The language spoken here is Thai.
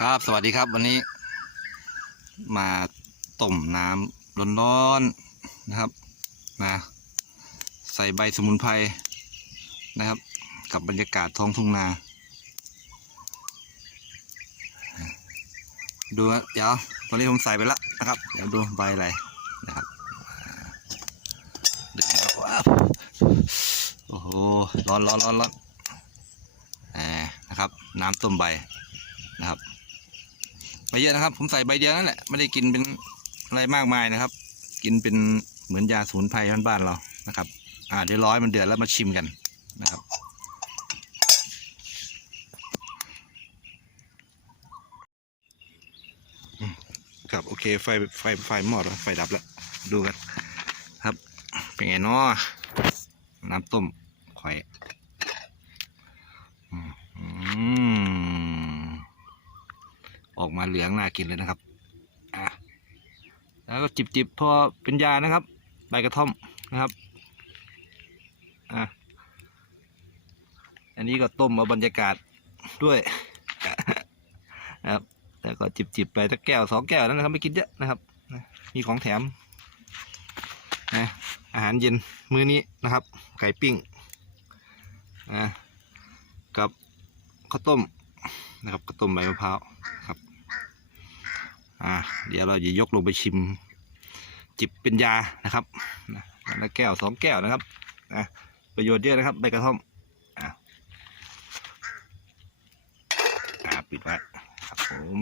ครับสวัสดีครับวันนี้ มาต้มน้ำร้อนๆนะครับนะใส่ใบสมุนไพรนะครับ กับบรรยากาศท้องทุ่งนา ดูเดี๋ยวตอนนี้ผมใส่ไปแล้วนะครับ เดี๋ยวดูใบอะไรนะครับเดือดแล้วว้าโอ้โหร้อนร้อนร้อนร้อนนะครับ น้ำต้มใบนะครับ ไม่เยอะนะครับ ผมใส่ใบเดียวนั่นแหละไม่ได้กินเป็นอะไรมากมายนะครับ กินเป็นเหมือนยาสมุนไพรบ้านๆเรานะครับ อ่าเดี๋ยวร้อยมันเดือดแล้วมาชิมกันนะครับครับโอเคไฟไฟไฟหมอดแล้วไฟดับแล้วดูกันครับเป็นไงเนาะน้ำต้มข่อยอืมอืม ออกมาเหลืองน่ากินเลยนะครับอะแล้วก็จิบจิบๆพอเป็นยานะครับใบกระท่อมนะครับอะอันนี้ก็ต้มเอาบรรยากาศด้วยนะครับแล้วก็จิบจิบๆไปสักแก้วสองแก้วนั้นนะครับไม่กินเยอะนะครับมีของแถมนะอาหารเย็นมื้อนี้นะครับ ไก่ปิ้งนะกับข้าวต้มนะครับข้าวต้มใบมะพร้าวครับ อ่าเดี๋ยวเราจะยกลงไปชิม จิบเป็นยานะครับนะแก้วสองแก้วนะครับนะประโยชน์เยอะนะครับใบกระท่อมอ่าอ่าปิดไว้ครับผม